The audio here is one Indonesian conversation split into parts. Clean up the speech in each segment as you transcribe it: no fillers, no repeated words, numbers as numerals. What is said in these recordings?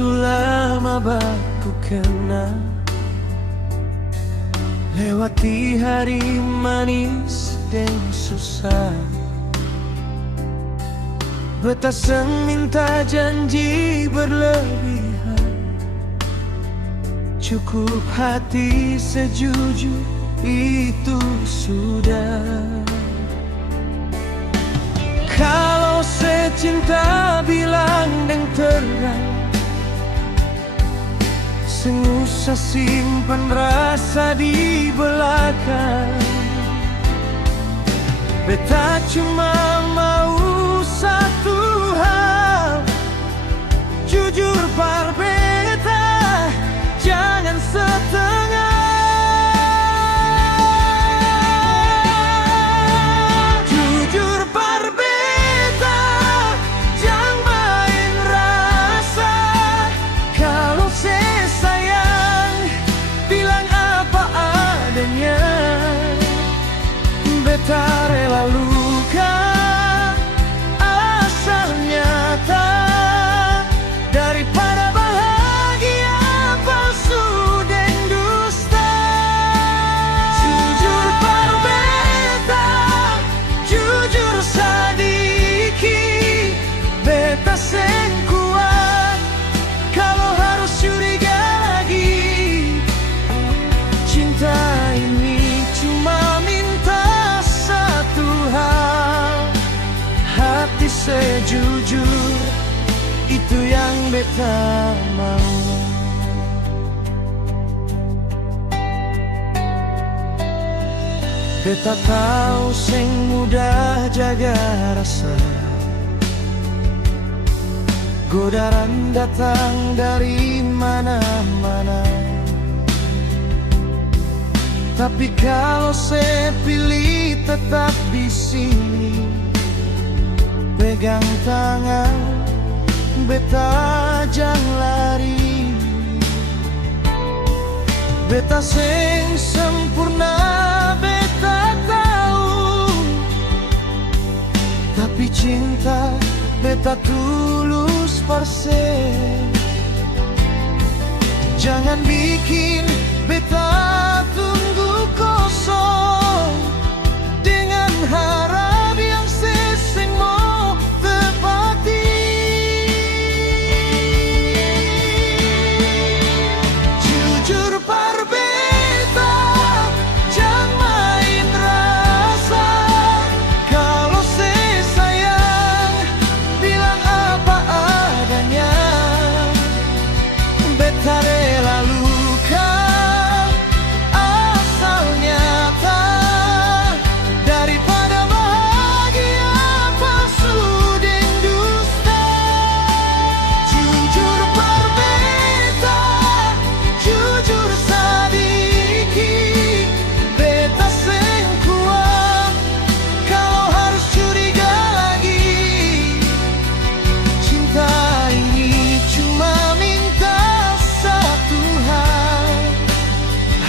sulama baku kenal, lewati hari manis dan susah. Beta minta janji berlebihan, cukup hati sejujur itu sudah. Kalau secinta bilang dan terang, sengusah simpan rasa di belakang. Beta cuma mau satu hal, jujur par beta, jangan setengah. Jujur par beta, jangan main rasa. Kalau saya sayang, bilang apa adanya. Beta rela luka asal nyata, daripada bahagia palsu dan dusta. Jujur par beta, jujur sadiki. Beta seng kuat kalau harus curiga lagi. Cinta ini cuma minta satu hal, hati sejujur itu yang beta mau. Beta tahu seng mudah jaga rasa, godaan datang dari mana-mana. Tapi kalau saya pilih tetap di sini, pegang tangan beta jangan lari. Beta sing sempurna beta tahu, tapi cinta beta tulus parse. Jangan bikin beta tunggu kosong dengan harap yang seseng mau tepati. Jujur par beta, jangan main rasa. Kalau saya sayang, bilang apa adanya. Beta rela luka asal nyata, daripada bahagia palsu dan dusta. Jujur par beta, jujur sadiki. Beta seng kuat kalau harus curiga lagi. Cinta ini cuma minta satu hal,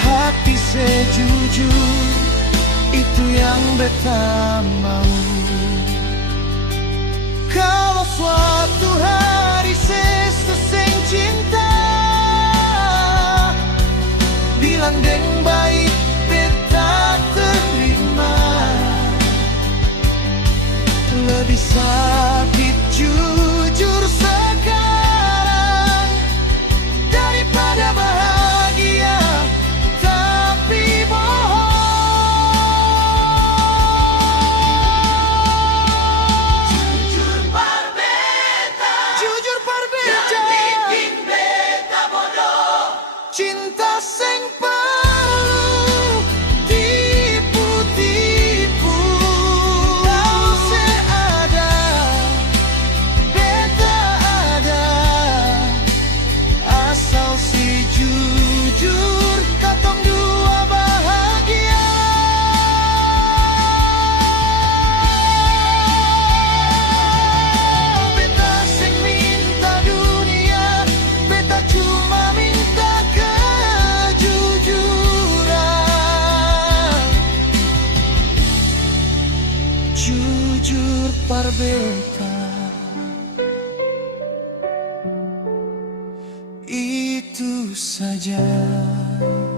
hati sejujur itu yang beta mau. Kalau suatu hari seseng cinta, bilang deng baik beta terima. Lebih sakit jujur sekarang daripada bahagia tapi bohong. Jujur par beta, jujur par beta, jangan bikin beta bodoh. Cinta seng perlu tipu-tipu. Kau seada, beta ada, asal si jujur katong dua bahagia. Beta seng minta dunia, beta cuma minta kejujuran. Jujur par beta. saja.